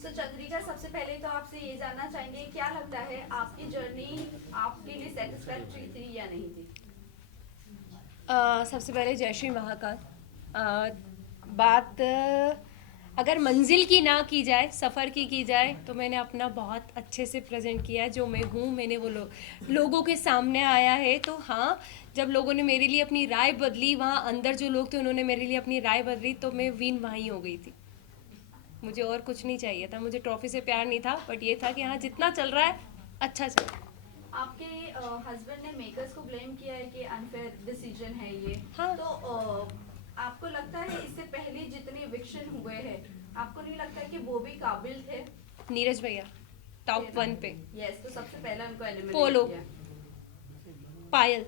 सो चंद्रिका, सबसे पहले तो आपसे ये जानना चाहेंगे, क्या लगता है आपकी जर्नी आपके लिए सेटिस्फैक्ट्री थी या नहीं थी? सबसे पहले जय श्री महाकाल। बात अगर मंजिल की ना की जाए, सफ़र की जाए, तो मैंने अपना बहुत अच्छे से प्रेजेंट किया है। जो मैं हूँ मैंने वो लोगों के सामने आया है। तो हाँ, जब लोगों ने मेरे लिए अपनी राय बदली, वहाँ अंदर जो लोग थे उन्होंने मेरे लिए अपनी राय बदली, तो मैं विन वहीं हो गई थी। मुझे और कुछ नहीं चाहिए था, मुझे ट्रॉफी से प्यार नहीं था, बट ये था कि हाँ, जितना चल रहा है अच्छा चल रहा है। आपके हस्बैंड ने मेकर्स को ब्लेम किया है कि अनफेयर डिसीजन है ये। हाँ। तो आपको लगता है इससे पहले जितने इविक्शन हुए हैं, आपको नहीं लगता है कि वो भी काबिल थे? नीरज भैया टॉप 1 पे। यस, तो सबसे पहले उनको एलिमिनेट पोलो, किया। पायल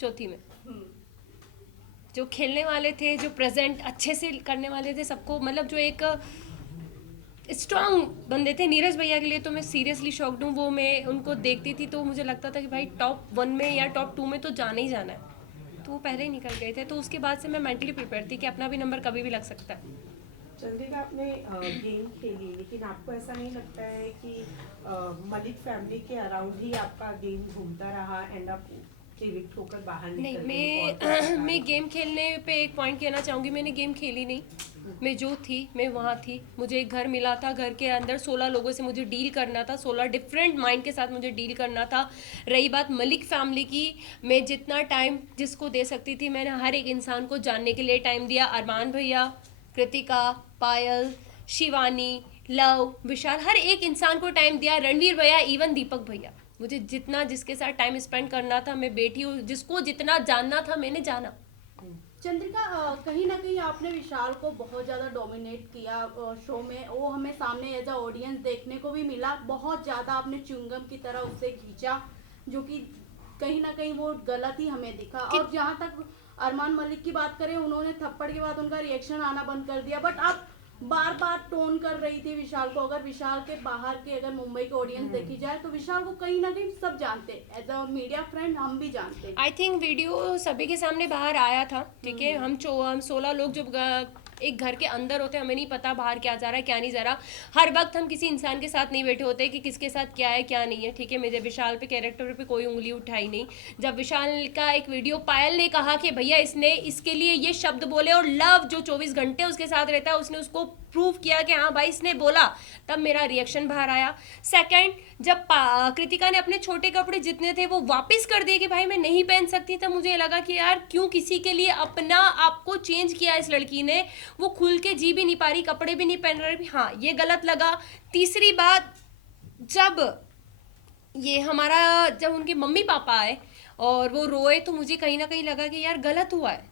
चौथी में। हम्म। जो खेलने वाले थे, जो प्रेजेंट अच्छे से करने वाले थे सबको, मतलब जो एक स्ट्रांग बंदे थे, नीरज भैया के लिए तो मैं सीरियसली शॉक्ड हूँ। वो मैं उनको देखती थी तो मुझे लगता था कि भाई टॉप 1 में या टॉप 2 में तो जाना ही जाना है। तो वो पहले ही निकल गए थे, तो उसके बाद से मैं मेंटली प्रिपेयर थी कि अपना भी नंबर कभी भी लग सकता है। चंद्रिका, आपने गेम खेली, लेकिन आपको ऐसा नहीं लगता है कि मलिक फैमिली के अराउंड ही आपका गेम घूमता रहा, एंड आप इविक्ट होकर बाहर नहीं, निकल गई और कुछ पता मैं नहीं? गेम खेलने पे एक पॉइंट कहना चाहूँगी, मैंने गेम खेली नहीं। मैं जो थी मैं वहाँ थी। मुझे एक घर मिला था, घर के अंदर 16 लोगों से मुझे डील करना था, 16 डिफरेंट माइंड के साथ मुझे डील करना था। रही बात मलिक फैमिली की, मैं जितना टाइम जिसको दे सकती थी मैंने हर एक इंसान को जानने के लिए टाइम दिया। अरमान भैया, कृतिका, पायल, शिवानी, लव, विशाल, हर एक इंसान को टाइम दिया। रणवीर भैया, इवन दीपक भैया, मुझे जितना जिसके साथ टाइम स्पेंड करना था, मैं बैठी हूँ, जिसको जितना जानना था मैंने जाना। चंद्रिका, कहीं ना कहीं आपने विशाल को बहुत ज़्यादा डोमिनेट किया शो में। वो हमें सामने एज अ ऑडियंस देखने को भी मिला। बहुत ज़्यादा आपने च्युइंगम की तरह उससे खींचा, जो कि कहीं ना कहीं वो गलत ही हमें दिखा। और जहाँ तक अरमान मलिक की बात करें, उन्होंने थप्पड़ के बाद उनका रिएक्शन आना बंद कर दिया, बट आप बार बार टोन कर रही थी विशाल को। अगर विशाल के बाहर के, अगर मुंबई के ऑडियंस देखी जाए, तो विशाल को कहीं ना कहीं सब जानते, एज अ मीडिया फ्रेंड हम भी जानते। आई थिंक वीडियो सभी के सामने बाहर आया था, ठीक है। हम 16 लोग जब एक घर के अंदर होते हैं, हमें नहीं पता बाहर क्या जा रहा है क्या नहीं जा रहा। हर वक्त हम किसी इंसान के साथ नहीं बैठे होते कि किसके साथ क्या है क्या नहीं है, ठीक है। मेरे विशाल पे कैरेक्टर पे कोई उंगली उठाई नहीं। जब विशाल का एक वीडियो पायल ने कहा कि भैया इसने इसके लिए ये शब्द बोले, और लव जो 24 घंटे उसके साथ रहता है उसने उसको प्रूव किया कि हाँ भाई इसने बोला, तब मेरा रिएक्शन बाहर आया। सेकंड, जब कृतिका ने अपने छोटे कपड़े जितने थे वो वापस कर दिए कि भाई मैं नहीं पहन सकती, तब मुझे लगा कि यार क्यों किसी के लिए अपना आपको चेंज किया इस लड़की ने। वो खुल के जी भी नहीं पा रही, कपड़े भी नहीं पहन रही, हाँ ये गलत लगा। तीसरी बात, जब ये हमारा जब उनके मम्मी पापा आए और वो रोए, तो मुझे कहीं ना कहीं लगा कि यार गलत हुआ है।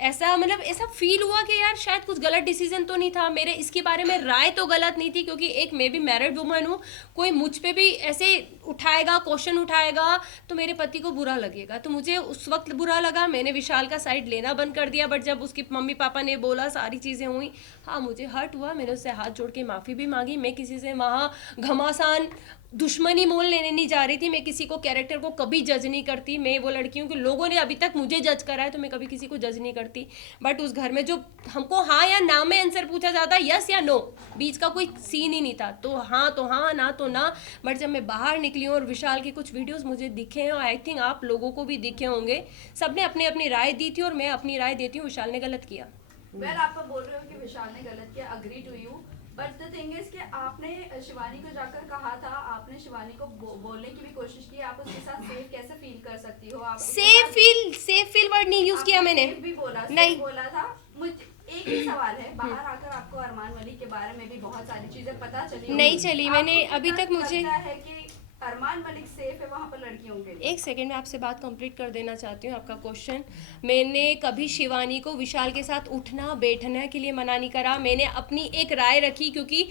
ऐसा मतलब ऐसा फील हुआ कि यार शायद कुछ गलत डिसीजन तो नहीं था मेरे, इसके बारे में राय तो गलत नहीं थी, क्योंकि एक मैं भी मैरिड वुमन हूँ। कोई मुझ पे भी ऐसे उठाएगा, क्वेश्चन उठाएगा, तो मेरे पति को बुरा लगेगा। तो मुझे उस वक्त बुरा लगा, मैंने विशाल का साइड लेना बंद कर दिया। बट जब उसके मम्मी पापा ने बोला, सारी चीज़ें हुई, हाँ मुझे हर्ट हुआ। मैंने उससे हाथ जोड़ के माफ़ी भी मांगी। मैं किसी से वहाँ घमासान दुश्मनी मोल लेने नहीं जा रही थी। मैं किसी को कैरेक्टर को कभी जज नहीं करती। मैं वो लड़की हूँ कि लोगों ने अभी तक मुझे जज करा है, तो मैं कभी किसी को जज नहीं करती। बट उस घर में जो हमको हाँ या ना में आंसर पूछा जाता, यस या नो, बीच का कोई सीन ही नहीं था। तो हाँ, ना तो ना। बट जब मैं बाहर निकली हूँ और विशाल के कुछ वीडियोस मुझे दिखे हैं, और आई थिंक आप लोगों को भी दिखे होंगे, सबने अपनी अपनी राय दी थी और मैं अपनी राय देती हूँ, विशाल ने गलत किया। वेल, आप तो बोल रहे हो कि विशाल ने गलत किया, agree to you. But the thing is कि आपने शिवानी को जाकर कहा था, आपने शिवानी को बोलने की भी कोशिश की, आप उसके साथ सेफ कैसे फील कर सकती हो? आप सेफ फील वर्ड नहीं यूज किया मैंने। सेफ भी बोला, नहीं। सेफ बोला था। मुझे एक ही सवाल है, बाहर आकर आपको अरमान मलिक के बारे में भी बहुत सारी चीजें पता चली नहीं होंगी। चली, आपको मैंने अभी कितना तक मुझे लगता है कि अरमान मलिक सेफ है वहां पर लड़कियों के लिए? एक सेकेंड में आपसे बात कंप्लीट कर देना चाहती हूँ। आपका क्वेश्चन, मैंने कभी शिवानी को विशाल के साथ उठना बैठने के लिए मना नहीं करा। मैंने अपनी एक राय रखी, क्योंकि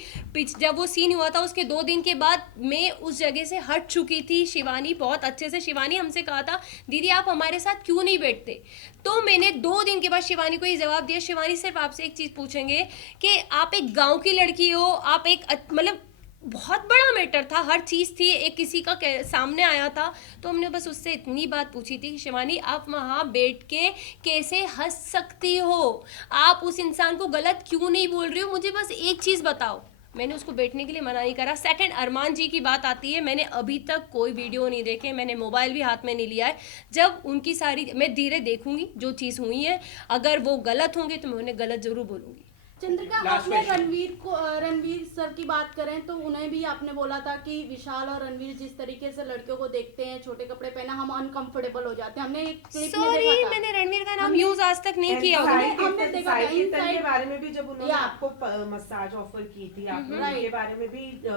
जब वो सीन हुआ था उसके 2 दिन के बाद मैं उस जगह से हट चुकी थी। शिवानी बहुत अच्छे से, शिवानी हमसे कहा था दीदी आप हमारे साथ क्यों नहीं बैठते, तो मैंने 2 दिन के बाद शिवानी को ये जवाब दिया, शिवानी सिर्फ आपसे एक चीज़ पूछेंगे कि आप एक गाँव की लड़की हो, आप एक मतलब बहुत बड़ा मैटर था, हर चीज़ थी, एक किसी का सामने आया था, तो हमने बस उससे इतनी बात पूछी थी कि शिवानी आप वहाँ बैठ के कैसे हंस सकती हो, आप उस इंसान को गलत क्यों नहीं बोल रही हो, मुझे बस एक चीज़ बताओ। मैंने उसको बैठने के लिए मना नहीं करा। सेकंड, अरमान जी की बात आती है, मैंने अभी तक कोई वीडियो नहीं देखे, मैंने मोबाइल भी हाथ में नहीं लिया है। जब उनकी सारी मैं धीरे देखूंगी जो चीज़ हुई है, अगर वो गलत होंगे तो मैं उन्हें गलत जरूर बोलूंगी। चंद्रिका, Last आपने question. रणवीर सर की बात करें तो उन्हें भी आपने बोला था कि विशाल और रणवीर जिस तरीके से लड़कियों को देखते हैं, छोटे कपड़े पहना, हम अनकंफर्टेबल हो जाते हैं। हमने एक क्लिप में सॉरी, देखा था। मैंने रणवीर का नाम हमने- यूज आज तक नहीं And किया साई होगा। हमने कीर्तन- देखा साई था, कीर्तन inside- के बारे में भी जब उन्होंने Yeah. आपको मसाज ऑफर की थी, आपने Right. उनके बारे में भी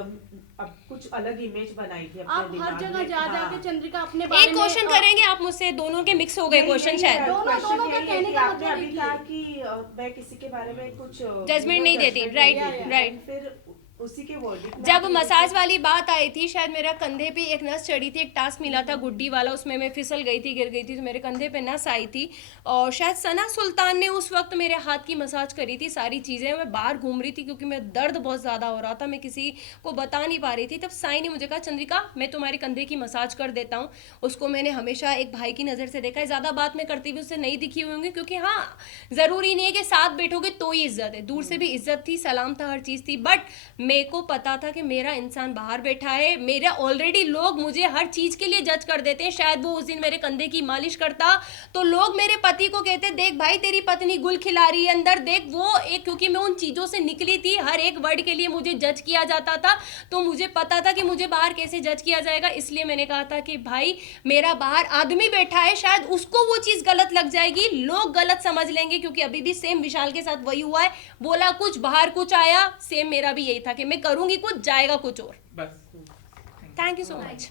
अब कुछ अलग इमेज बनाई थी अपने आप हर दिमाग जगह में। जा हाँ। जाके चंद्रिका अपने बारे एक में क्वेश्चन करेंगे आप मुझसे, दोनों के मिक्स हो गए नहीं, क्वेश्चन नहीं, शायद। नहीं, दोनों- question दोनों का यही है कहने कि का आपने मतलब अभी एक ही कहा है। कि मैं किसी के बारे में कुछ Judgment नहीं देती, judgment right, नहीं देती। right. फिर उसी के verdict में जब आपने मसाज वाली बात आई थी, शायद मेरा कंधे पे एक नस चढ़ी थी, एक टास्क मिला था गुड्डी वाला, उसमें मैं फिसल गई थी, गिर गई थी, तो मेरे कंधे पे नस आई थी। और शायद सना सुल्तान ने उस वक्त मेरे हाथ की मसाज करी थी। सारी चीज़ें, मैं बाहर घूम रही थी क्योंकि मेरा दर्द बहुत ज़्यादा हो रहा था, मैं किसी को बता नहीं पा रही थी। तब साई ने मुझे कहा, चंद्रिका मैं तुम्हारे कंधे की मसाज कर देता हूँ। उसको मैंने हमेशा एक भाई की नज़र से देखा है, ज़्यादा बात मैं करती भी उससे नहीं दिखी हुई होंगी, क्योंकि हाँ, ज़रूरी नहीं है कि साथ बैठोगे तो ही इज्जत है, दूर से भी इज्जत थी, सलाम था, हर चीज़ थी। बट मेरे को पता था कि मेरा इंसान बाहर बैठा है, मेरा ऑलरेडी लोग मुझे हर चीज़ के लिए जज कर देते हैं। शायद वो उस दिन मेरे कंधे की मालिश करता तो लोग मेरे पति को कहते, देख भाई तेरी पत्नी गुल खिला रही है अंदर, देख वो एक, क्योंकि मैं उन चीज़ों से निकली थी, हर एक वर्ड के लिए मुझे जज किया जाता था, तो मुझे पता था कि मुझे बाहर कैसे जज किया जाएगा। इसलिए मैंने कहा था कि भाई मेरा बाहर आदमी बैठा है, शायद उसको वो चीज़ गलत लग जाएगी, लोग गलत समझ लेंगे, क्योंकि अभी भी सेम विशाल के साथ वही हुआ है, बोला कुछ बाहर कुछ आया। सेम मेरा भी यही था कि मैं करूंगी कुछ, जाएगा कुछ और। बस थैंक यू सो मच।